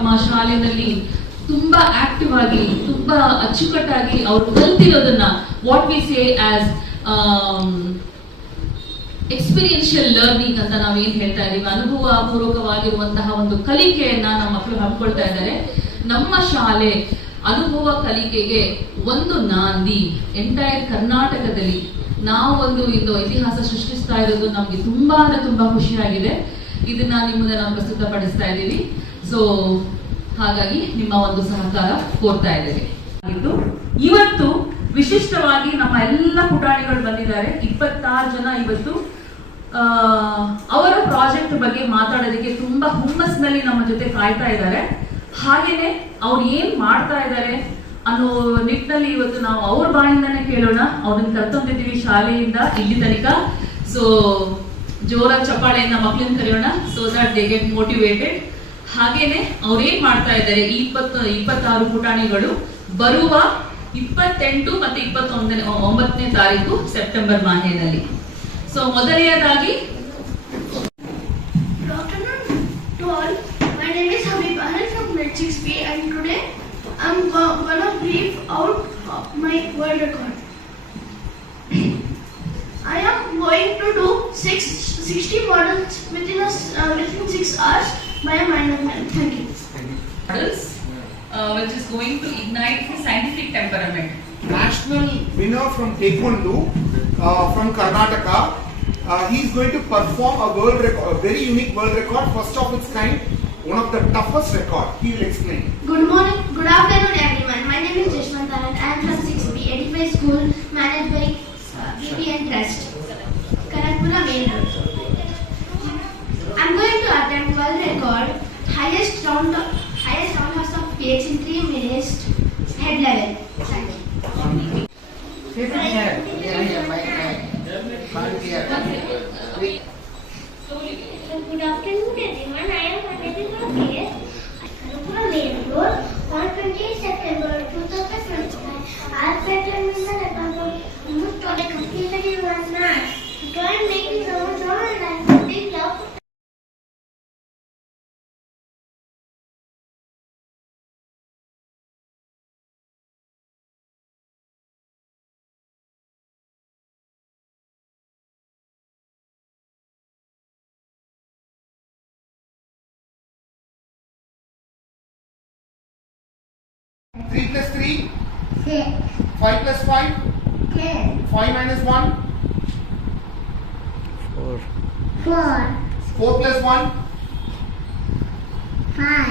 ನಮ್ಮ ಶಾಲೆಯಲ್ಲಿ ತುಂಬಾ ಆಕ್ಟಿವ್ ಆಗಿ ತುಂಬಾ ಅಚ್ಚುಕಟ್ಟಾಗಿ ಅವ್ರು ಕಲ್ತಿರೋದನ್ನ what we say as experiential learning ಅಂತ ನಾವೇನ್ ಹೇಳ್ತಾ ಇದೀವಿ, ಅನುಭವ ಪೂರ್ವಕವಾಗಿರುವಂತಹ ಒಂದು ಕಲಿಕೆಯನ್ನ ನಮ್ಮ ಮಕ್ಕಳು ಹಮ್ಮಿಕೊಳ್ತಾ ಇದ್ದಾರೆ. ನಮ್ಮ ಶಾಲೆ ಅನುಭವ ಕಲಿಕೆಗೆ ಒಂದು ನಾಂದಿ ಎಂಟೈರ್ ಕರ್ನಾಟಕದಲ್ಲಿ ನಾವೊಂದು ಇದು ಇತಿಹಾಸ ಸೃಷ್ಟಿಸ್ತಾ ಇರೋದು ನಮ್ಗೆ ತುಂಬಾ ಖುಷಿಯಾಗಿದೆ. ಇದನ್ನ ನಿಮ್ಮನ್ನ ನಾವು ಪ್ರಸ್ತುತಪಡಿಸ್ತಾ ಇದ್ದೀವಿ. ಸೊ ಹಾಗಾಗಿ ನಿಮ್ಮ ಒಂದು ಸಹಕಾರ ಕೋರ್ತಾ ಇದ್ದೇವೆ. ಇವತ್ತು ವಿಶಿಷ್ಟವಾಗಿ ನಮ್ಮ ಎಲ್ಲ ಪುಟಾಣಿಗಳು ಬಂದಿದ್ದಾರೆ. 26 ಜನ ಇವತ್ತು ಅವರ ಪ್ರಾಜೆಕ್ಟ್ ಬಗ್ಗೆ ಮಾತಾಡೋದಕ್ಕೆ ತುಂಬಾ ಹುಮ್ಮಸ್ನಲ್ಲಿ ನಮ್ಮ ಜೊತೆ ಕಾಯ್ತಾ ಇದ್ದಾರೆ. ಹಾಗೇನೆ ಅವ್ರು ಏನ್ ಮಾಡ್ತಾ ಇದ್ದಾರೆ ಅನ್ನೋ ನಿಟ್ಟಿನಲ್ಲಿ ಇವತ್ತು ನಾವು ಅವ್ರ ಬಾಯಿಂದಾನೆ ಕೇಳೋಣ. ಅವ್ರನ್ನ ಕರ್ಕೊಂಡಿದ್ದೀವಿ ಶಾಲೆಯಿಂದ ಇಲ್ಲಿ ತನಕ. ಸೊ ಜೋರ ಚಪ್ಪಾಳೆಯಿಂದ ಮಕ್ಕಳನ್ನ ಕರೆಯೋಣ, so that they get motivated. ಹಾಗೇನೆ ಅವ್ರೇನ್ ಮಾಡ್ತಾ ಇದ್ದಾರೆ, 26 ಪುಟಾಣಿಗಳು ಬರುವ 28 ಮತ್ತೆ 29ನೇ ತಾರೀಕು ಸೆಪ್ಟೆಂಬರ್ ಮಾಹೆಯಲ್ಲಿ. ಸೊ ಮೊದಲನೆಯದಾಗಿ my name is Habib Ahmed from grade 6B and today I'm gonna brief out my world record. I am going to do 60 models within 6 hours by a mind of man. Thank you. Models which is going to ignite his scientific temperament. National winner from Taekwondo from Karnataka. He is going to perform a world record, a very unique world record, first of its kind, one of the toughest record. He will explain. Good morning, good afternoon everyone. My name is Jashwant Anand. I am from 6B, Edify School, managed by BPN Trust, Kanakpura Main Road. I am going to attempt world record, highest round house of plates in 3 minutes, head level. Thank you. Good afternoon everyone. I am Anandita K. Kanakpura Main Road on 28 September 2025. I have patterned in the record of almost all the completed in 1 hour. Try making someone wrong and I will take love. Three plus 3, 6, 5 plus 5, 10, 5 minus 1, 4, 4 plus 1, 5.